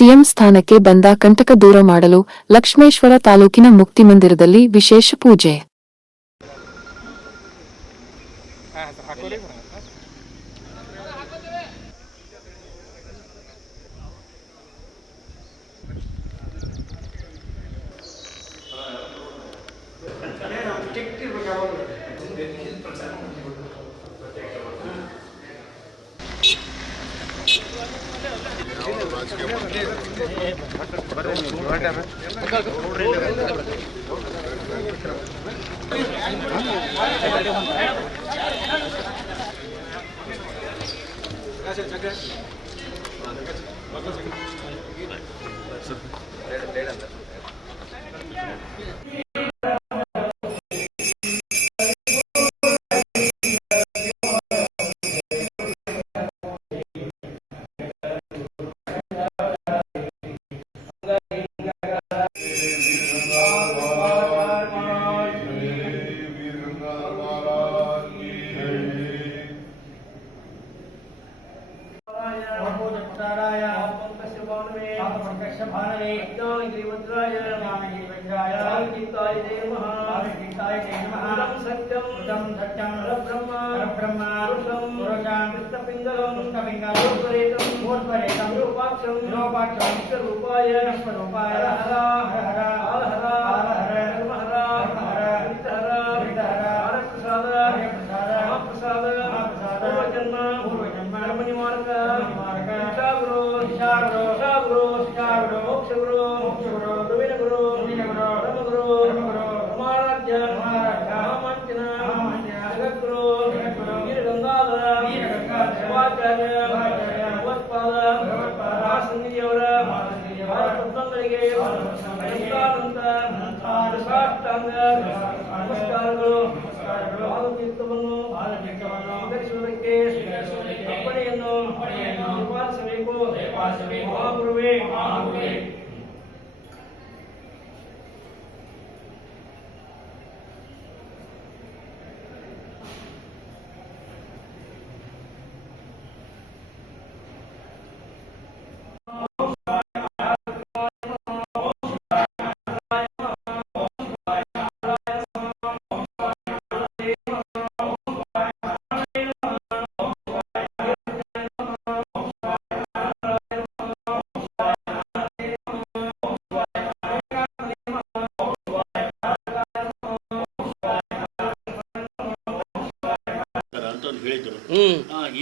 CM ಸ್ಥಾನಕ್ಕೆ ಬಂದ ಕಂಟಕ ದೂರ ಮಾಡಲು ಲಕ್ಷ್ಮೇಶ್ವರ ತಾಲೂಕಿನ ಮುಕ್ತಿಮಂದಿರದಲ್ಲಿ ವಿಶೇಷ ಪೂಜೆ.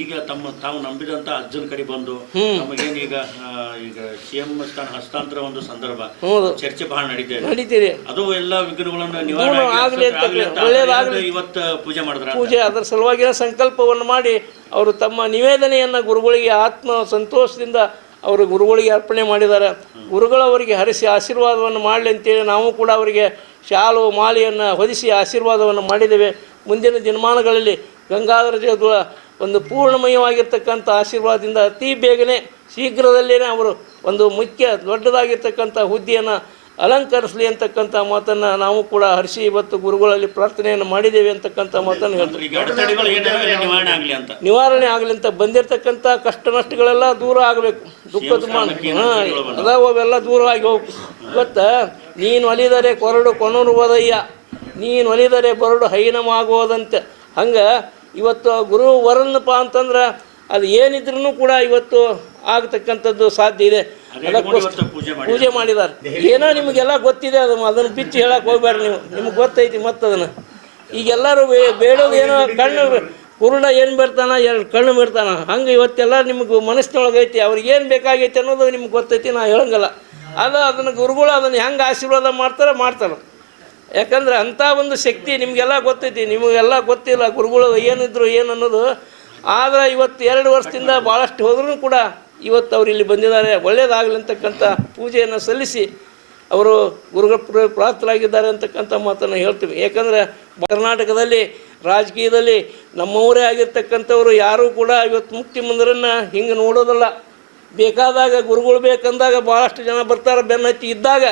ಈಗ ತಾವು ನಂಬಿದಂತ ಅಜ್ಜನ ಕಡೆ ಬಂದು ನಮಗೇನು ಈಗ ಸಿಎಂ ಸ್ಥಾನ ಹಸ್ತಾಂತರ ಒಂದು ಸಂದರ್ಭ ಚರ್ಚೆ ಬಹಳ ನಡೀತಿದೆ. ಅದು ಎಲ್ಲ ವಿಘ್ನಗಳನ್ನು ನಿವಾರಣೆ ಇವತ್ತು ಪೂಜೆ ಮಾಡಿದ್ರ ಪೂಜೆ ಅದರ ಸಲುವಾಗಿನ ಸಂಕಲ್ಪವನ್ನು ಮಾಡಿ ಅವರು ತಮ್ಮ ನಿವೇದನೆಯನ್ನ ಗುರುಗಳಿಗೆ ಆತ್ಮ ಸಂತೋಷದಿಂದ ಅವರು ಗುರುಗಳಿಗೆ ಅರ್ಪಣೆ ಮಾಡಿದ್ದಾರೆ. ಗುರುಗಳವರಿಗೆ ಹರಿಸಿ ಆಶೀರ್ವಾದವನ್ನು ಮಾಡಲಿ ಅಂತೇಳಿ ನಾವು ಕೂಡ ಅವರಿಗೆ ಶಾಲು ಮಾಲೆಯನ್ನು ಹೊದಿಸಿ ಆಶೀರ್ವಾದವನ್ನು ಮಾಡಿದ್ದೇವೆ. ಮುಂದಿನ ದಿನಮಾನಗಳಲ್ಲಿ ಗಂಗಾಧರ ಜಗದ್ಗುಳ ಒಂದು ಪೂರ್ಣಮಯವಾಗಿರ್ತಕ್ಕಂಥ ಆಶೀರ್ವಾದದಿಂದ ಅತಿ ಬೇಗನೆ ಶೀಘ್ರದಲ್ಲೇ ಅವರು ಒಂದು ಮುಖ್ಯ ದೊಡ್ಡದಾಗಿರ್ತಕ್ಕಂಥ ಹುದ್ದೆಯನ್ನು ಅಲಂಕರಿಸಲಿ ಅಂತಕ್ಕಂಥ ಮಾತನ್ನು ನಾವು ಕೂಡ ಹರಿಸಿ ಇವತ್ತು ಗುರುಗಳಲ್ಲಿ ಪ್ರಾರ್ಥನೆಯನ್ನು ಮಾಡಿದ್ದೇವೆ ಅಂತಕ್ಕಂಥ ಮಾತನ್ನು ಹೇಳ್ತೀವಿ. ನಿವಾರಣೆ ಆಗಲಿ ಅಂತ ಬಂದಿರತಕ್ಕಂಥ ಕಷ್ಟ ನಷ್ಟಗಳೆಲ್ಲ ದೂರ ಆಗಬೇಕು. ದುಃಖದ ಅದಾವ ಅವೆಲ್ಲ ದೂರ ಆಗಿ ಹೋಗ್ಬೇಕು. ಇವತ್ತು ನೀನು ಒಲಿದರೆ ಕೊರಡು ಕೊನರುವುದಯ್ಯ, ನೀನು ಒಲಿದರೆ ಬರಡು ಹೈನವಾಗುವುದಂತೆ. ಹಂಗೆ ಇವತ್ತು ಗುರು ವರನ್ನಪ್ಪ ಅಂತಂದ್ರೆ ಅದು ಏನಿದ್ರೂ ಕೂಡ ಇವತ್ತು ಆಗತಕ್ಕಂಥದ್ದು ಸಾಧ್ಯ ಇದೆ. ಅದಕ್ಕೋಸ್ಕರ ಪೂಜೆ ಮಾಡಿದ್ದಾರೆ. ಏನೋ ನಿಮಗೆಲ್ಲ ಗೊತ್ತಿದೆ, ಅದನ್ನು ಬಿಚ್ಚಿ ಹೇಳಕ್ಕೆ ಹೋಗ್ಬೇಡ್ರಿ ನೀವು, ನಿಮ್ಗೆ ಗೊತ್ತೈತಿ. ಮತ್ತದನ್ನು ಈಗೆಲ್ಲರೂ ಬೇಡೋದು ಏನೋ ಕಣ್ಣು ಕುರುಡ ಏನು ಬಿಡ್ತಾನ, ಕಣ್ಣು ಬಿಡ್ತಾನ. ಹಂಗೆ ಇವತ್ತೆಲ್ಲ ನಿಮ್ಗೆ ಮನಸ್ಸಿನೊಳಗೈತಿ, ಅವ್ರಿಗೆ ಏನು ಬೇಕಾಗೈತಿ ಅನ್ನೋದು ನಿಮ್ಗೆ ಗೊತ್ತೈತಿ. ನಾ ಹೇಳಂಗಲ್ಲ. ಅದನ್ನು ಗುರುಗಳು ಅದನ್ನು ಹೆಂಗೆ ಆಶೀರ್ವಾದ ಮಾಡ್ತಾರೆ. ಯಾಕಂದ್ರೆ ಅಂಥ ಒಂದು ಶಕ್ತಿ ನಿಮಗೆಲ್ಲ ಗೊತ್ತೈತಿ. ನಿಮಗೆಲ್ಲ ಗೊತ್ತಿಲ್ಲ ಗುರುಗಳು ಏನಿದ್ರು ಏನು ಅನ್ನೋದು. ಆದರೆ ಇವತ್ತು 2 ವರ್ಷದಿಂದ ಭಾಳಷ್ಟು ಹೋದ್ರೂ ಕೂಡ ಇವತ್ತು ಅವರು ಇಲ್ಲಿ ಬಂದಿದ್ದಾರೆ. ಒಳ್ಳೆಯದಾಗಲಿ ಅಂತಕ್ಕಂಥ ಪೂಜೆಯನ್ನು ಸಲ್ಲಿಸಿ ಅವರು ಗುರುಗಳ ಪ್ರಾಪ್ತರಾಗಿದ್ದಾರೆ ಅಂತಕ್ಕಂಥ ಮಾತನ್ನು ಹೇಳ್ತೀವಿ. ಯಾಕಂದರೆ ಕರ್ನಾಟಕದಲ್ಲಿ ರಾಜಕೀಯದಲ್ಲಿ ನಮ್ಮವರೇ ಆಗಿರ್ತಕ್ಕಂಥವ್ರು ಯಾರೂ ಕೂಡ ಇವತ್ತು ಮುಕ್ತಿ ಮಂದಿರನ್ನು ಹಿಂಗೆ ನೋಡೋದಲ್ಲ. ಬೇಕಾದಾಗ ಗುರುಗಳು ಬೇಕಂದಾಗ ಭಾಳಷ್ಟು ಜನ ಬರ್ತಾರೆ ಬೆನ್ನತ್ತಿ ಇದ್ದಾಗ.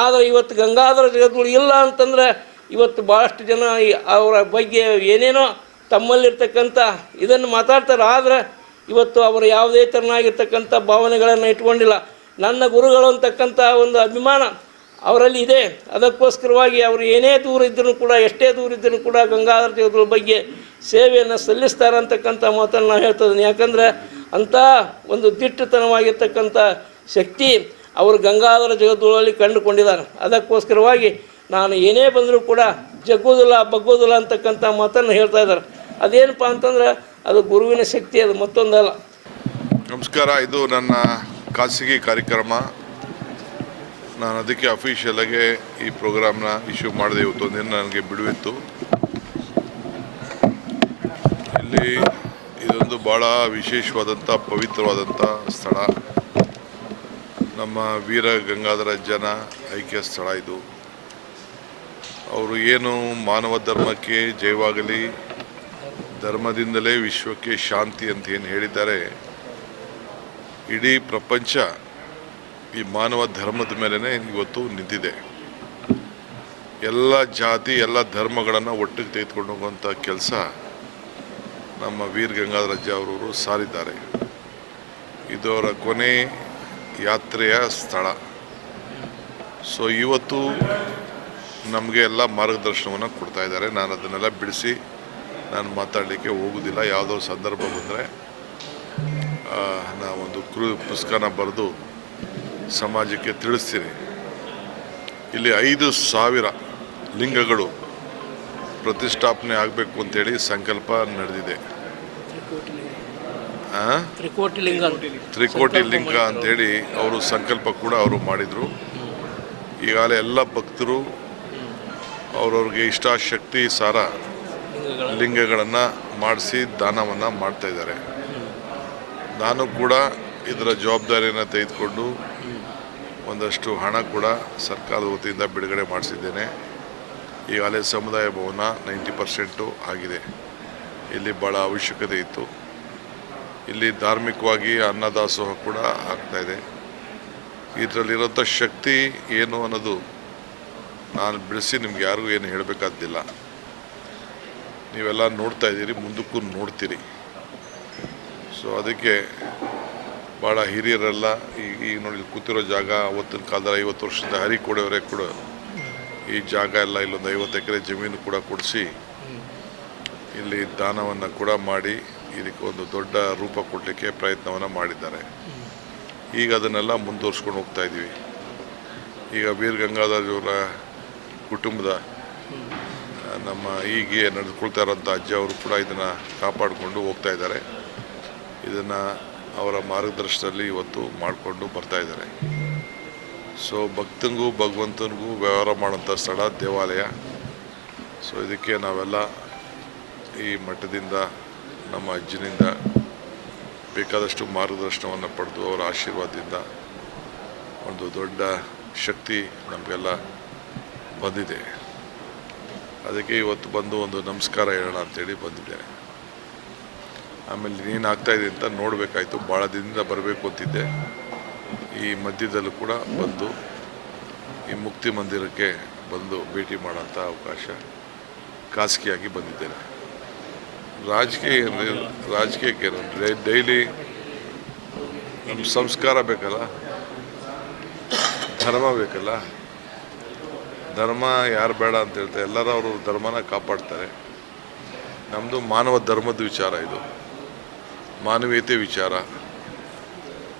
ಆದರೆ ಇವತ್ತು ಗಂಗಾಧರ ಜಗದ್ಗುಳು ಇಲ್ಲ ಅಂತಂದರೆ ಇವತ್ತು ಭಾಳಷ್ಟು ಜನ ಅವರ ಬಗ್ಗೆ ಏನೇನೋ ತಮ್ಮಲ್ಲಿರ್ತಕ್ಕಂಥ ಇದನ್ನು ಮಾತಾಡ್ತಾರೆ. ಆದರೆ ಇವತ್ತು ಅವರು ಯಾವುದೇ ಥರನಾಗಿರ್ತಕ್ಕಂಥ ಭಾವನೆಗಳನ್ನು ಇಟ್ಕೊಂಡಿಲ್ಲ. ನನ್ನ ಗುರುಗಳು ಅಂತಕ್ಕಂಥ ಒಂದು ಅಭಿಮಾನ ಅವರಲ್ಲಿ ಇದೆ. ಅದಕ್ಕೋಸ್ಕರವಾಗಿ ಅವರು ಏನೇ ದೂರ ಇದ್ದರೂ ಕೂಡ, ಎಷ್ಟೇ ದೂರ ಇದ್ದರೂ ಕೂಡ ಗಂಗಾಧರ ಜಗದ್ಗುರುಗಳ ಬಗ್ಗೆ ಸೇವೆಯನ್ನು ಸಲ್ಲಿಸ್ತಾರೆ ಅಂತಕ್ಕಂಥ ಮಾತನ್ನು ನಾನು ಹೇಳ್ತಿದ್ದೀನಿ. ಯಾಕಂದರೆ ಅಂಥ ಒಂದು ದಿಟ್ಟತನವಾಗಿರ್ತಕ್ಕಂಥ ಶಕ್ತಿ ಅವರು ಗಂಗಾಧರ ಜಗದ್ಗುರುಗಳಲ್ಲಿ ಕಂಡುಕೊಂಡಿದ್ದಾರೆ. ಅದಕ್ಕೋಸ್ಕರವಾಗಿ ನಾನು ಏನೇ ಬಂದರೂ ಕೂಡ ಜಗ್ಗೋದಿಲ್ಲ ಬಗ್ಗೋದಿಲ್ಲ ಅಂತಕ್ಕಂಥ ಮಾತನ್ನು ಹೇಳ್ತಾ ಇದ್ದಾರೆ. ಅದೇನಪ್ಪ ಅಂತಂದ್ರೆ ಅದು ಗುರುವಿನ ಶಕ್ತಿ, ಅದು ಮತ್ತೊಂದಲ್ಲ. ನಮಸ್ಕಾರ. ಇದು ನನ್ನ ಖಾಸಗಿ ಕಾರ್ಯಕ್ರಮ. ನಾನು ಅದಕ್ಕೆ ಅಫಿಷಿಯಲಾಗೆ ಈ ಪ್ರೋಗ್ರಾಮ್ನ ಇಶ್ಯೂ ಮಾಡಿದೆ. ಇವತ್ತೊಂದು ದಿನ ನನಗೆ ಬಿಡುವಿತ್ತು. ಇಲ್ಲಿ ಇದೊಂದು ಭಾಳ ವಿಶೇಷವಾದಂಥ ಪವಿತ್ರವಾದಂಥ ಸ್ಥಳ. ನಮ್ಮ ವೀರ ಗಂಗಾಧರ ಜನ ಐಕ್ಯ ಸ್ಥಳ ಇದು. ಅವರು ಏನು ಮಾನವ ಧರ್ಮಕ್ಕೆ ಜಯವಾಗಲಿ, ಧರ್ಮದಿಂದಲೇ ವಿಶ್ವಕ್ಕೆ ಶಾಂತಿ ಅಂತ ಏನು ಹೇಳಿದ್ದಾರೆ, ಇಡೀ ಪ್ರಪಂಚ ಈ ಮಾನವ ಧರ್ಮದ ಮೇಲೇ ಇವತ್ತು ನಿಂತಿದೆ. ಎಲ್ಲ ಜಾತಿ ಎಲ್ಲ ಧರ್ಮಗಳನ್ನು ಒಟ್ಟಿಗೆ ತೆಗೆದುಕೊಂಡು ಹೋಗುವಂಥ ಕೆಲಸ ನಮ್ಮ ವೀರ ಗಂಗಾಧರಜ್ಜ ಅವರವರು ಸಾರಿದ್ದಾರೆ. ಇದು ಅವರ ಕೊನೆ ಯಾತ್ರೆಯ ಸ್ಥಳ. ಸೊ ಇವತ್ತು ನಮಗೆ ಎಲ್ಲ ಮಾರ್ಗದರ್ಶನವನ್ನು ಕೊಡ್ತಾ ಇದ್ದಾರೆ. ನಾನು ಅದನ್ನೆಲ್ಲ ಬಿಡಿಸಿ ನಾನು ಮಾತಾಡಲಿಕ್ಕೆ ಹೋಗೋದಿಲ್ಲ. ಯಾವುದೋ ಸಂದರ್ಭ ಬಂದರೆ ನಾವೊಂದು ಪುಸ್ತಕನ ಬರೆದು ಸಮಾಜಕ್ಕೆ ತಿಳಿಸ್ತೀನಿ. ಇಲ್ಲಿ 5,000 ಲಿಂಗಗಳು ಪ್ರತಿಷ್ಠಾಪನೆ ಆಗಬೇಕು ಅಂತೇಳಿ ಸಂಕಲ್ಪ ನಡೆದಿದೆ. ತ್ರಿಕೋಟಿ ಲಿಂಗ ಅಂಥೇಳಿ ಅವರು ಸಂಕಲ್ಪ ಕೂಡ ಅವರು ಮಾಡಿದರು. ಈಗಾಗಲೇ ಎಲ್ಲ ಭಕ್ತರು ಅವ್ರವ್ರಿಗೆ ಇಷ್ಟಾಶಕ್ತಿ ಸಾರ ಲಿಂಗಗಳನ್ನು ಮಾಡಿಸಿ ದಾನವನ್ನು ಮಾಡ್ತಾಯಿದ್ದಾರೆ. ನಾನು ಕೂಡ ಇದರ ಜವಾಬ್ದಾರಿಯನ್ನು ತೆಗೆದುಕೊಂಡು ಒಂದಷ್ಟು ಹಣ ಕೂಡ ಸರ್ಕಾರದ ವತಿಯಿಂದ ಬಿಡುಗಡೆ ಮಾಡಿಸಿದ್ದೇನೆ. ಈಗಾಗಲೇ ಸಮುದಾಯ ಭವನ 90% ಆಗಿದೆ. ಇಲ್ಲಿ ಭಾಳ ಅವಶ್ಯಕತೆ ಇತ್ತು. ಇಲ್ಲಿ ಧಾರ್ಮಿಕವಾಗಿ ಅನ್ನದಾಸೋಹ ಕೂಡ ಆಗ್ತಾಯಿದೆ. ಇದರಲ್ಲಿರೋಂಥ ಶಕ್ತಿ ಏನು ಅನ್ನೋದು ನಾನು ಬಿಡಿಸಿ ನಿಮ್ಗೆ ಯಾರಿಗೂ ಏನು ಹೇಳಬೇಕಾದ್ದಿಲ್ಲ. ನೀವೆಲ್ಲ ನೋಡ್ತಾ ಇದ್ದೀರಿ, ಮುಂದಕ್ಕೂ ನೋಡ್ತೀರಿ. ಸೊ ಅದಕ್ಕೆ ಭಾಳ ಹಿರಿಯರೆಲ್ಲ ಈಗ ನೋಡಿ ಕೂತಿರೋ ಜಾಗ ಅವತ್ತಿನ ಕಾಲದಲ್ಲಿ 50 ವರ್ಷದ ಹರಿಕೋಡೆಯವರೇ ಕೂಡ ಈ ಜಾಗ ಎಲ್ಲ ಇಲ್ಲೊಂದು 50 ಎಕರೆ ಜಮೀನು ಕೂಡ ಕೊಡಿಸಿ ಇಲ್ಲಿ ದಾನವನ್ನು ಕೂಡ ಮಾಡಿ ಇದಕ್ಕೆ ಒಂದು ದೊಡ್ಡ ರೂಪ ಕೊಡಲಿಕ್ಕೆ ಪ್ರಯತ್ನವನ್ನು ಮಾಡಿದ್ದಾರೆ. ಈಗ ಅದನ್ನೆಲ್ಲ ಮುಂದುವರ್ಸ್ಕೊಂಡು ಹೋಗ್ತಾ ಇದ್ದೀವಿ. ಈಗ ವೀರ ಗಂಗಾಧರವರ ಕುಟುಂಬದ ನಮ್ಮ ಹೀಗೆ ನಡೆದುಕೊಳ್ತಾ ಇರೋಂಥ ಅಜ್ಜ ಅವರು ಕೂಡ ಇದನ್ನು ಕಾಪಾಡಿಕೊಂಡು ಹೋಗ್ತಾ ಇದ್ದಾರೆ. ಇದನ್ನು ಅವರ ಮಾರ್ಗದರ್ಶನದಲ್ಲಿ ಇವತ್ತು ಮಾಡಿಕೊಂಡು ಬರ್ತಾಯಿದ್ದಾರೆ. ಸೊ ಭಕ್ತನಿಗೂ ಭಗವಂತನಿಗೂ ವ್ಯವಹಾರ ಮಾಡೋಂಥ ಸ್ಥಳ ದೇವಾಲಯ. ಸೊ ಇದಕ್ಕೆ ನಾವೆಲ್ಲ ಈ ಮಠದಿಂದ ನಮ್ಮ ಅಜ್ಜನಿಂದ ಬೇಕಾದಷ್ಟು ಮಾರ್ಗದರ್ಶನವನ್ನು ಪಡೆದು ಅವರ ಆಶೀರ್ವಾದದಿಂದ ಒಂದು ದೊಡ್ಡ ಶಕ್ತಿ ನಮಗೆಲ್ಲ ಬಂದಿದೆ. ಅದಕ್ಕೆ ಇವತ್ತು ಬಂದು ಒಂದು ನಮಸ್ಕಾರ ಹೇಳೋಣ ಅಂತೇಳಿ ಬಂದಿದ್ದೇನೆ. ಆಮೇಲೆ ನೀನು ಆಗ್ತಾಯಿದೆ ಅಂತ ನೋಡಬೇಕಾಯ್ತು. ಭಾಳ ದಿನದಿಂದ ಬರಬೇಕು ಅಂತಿದ್ದೆ. ಈ ಮಧ್ಯದಲ್ಲೂ ಕೂಡ ಬಂದು ಈ ಮುಕ್ತಿ ಮಂದಿರಕ್ಕೆ ಬಂದು ಭೇಟಿ ಮಾಡೋಂಥ ಅವಕಾಶ ಖಾಸಗಿಯಾಗಿ ಬಂದಿದ್ದೇನೆ. ರಾಜಕೀಯಕ್ಕೆ ಡೈಲಿ ನಮ್ಮ ಸಂಸ್ಕಾರ ಬೇಕಲ್ಲ, ಧರ್ಮ ಬೇಕಲ್ಲ. ಧರ್ಮ ಯಾರು ಬೇಡ ಅಂತ ಹೇಳ್ತಾರೆ, ಎಲ್ಲರೂ ಅವರು ಧರ್ಮನ ಕಾಪಾಡ್ತಾರೆ. ನಮ್ಮದು ಮಾನವ ಧರ್ಮದ ವಿಚಾರ, ಇದು ಮಾನವೀಯತೆ ವಿಚಾರ.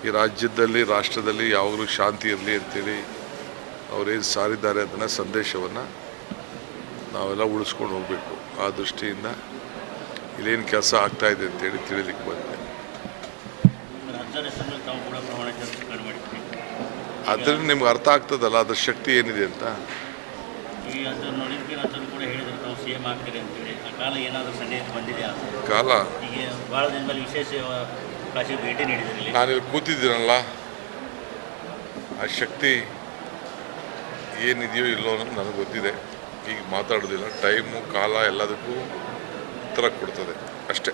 ಈ ರಾಜ್ಯದಲ್ಲಿ ರಾಷ್ಟ್ರದಲ್ಲಿ ಯಾವಾಗಲೂ ಶಾಂತಿ ಇರಲಿ ಅಂತೇಳಿ ಅವರೇನು ಸಾರಿದ್ದಾರೆ ಅದನ್ನು ಸಂದೇಶವನ್ನು ನಾವೆಲ್ಲ ಉಳಿಸ್ಕೊಂಡು ಹೋಗಬೇಕು. ಆ ದೃಷ್ಟಿಯಿಂದ ಇಲ್ಲೇನು ಕೆಲಸ ಆಗ್ತಾಯಿದೆ ಅಂತೇಳಿ ತಿಳಿಲಿಕ್ಕೆ ಬಂದಿದೆ. ಅದರಿಂದ ನಿಮ್ಗೆ ಅರ್ಥ ಆಗ್ತದಲ್ಲ ಅದ್ರ ಶಕ್ತಿ ಏನಿದೆ ಅಂತ. ಕಾಲ ನಾನಿಲ್ಲಿ ಕೂತಿದ್ದೀನಲ್ಲ, ಆ ಶಕ್ತಿ ಏನಿದೆಯೋ ಇಲ್ಲೋ ಅನ್ನೋದು ನನಗೆ ಗೊತ್ತಿದೆ. ಈಗ ಮಾತಾಡೋದಿಲ್ಲ. ಟೈಮು ಕಾಲ ಎಲ್ಲದಕ್ಕೂ ಉತ್ತರ ಕೊಡ್ತದೆ ಅಷ್ಟೇ.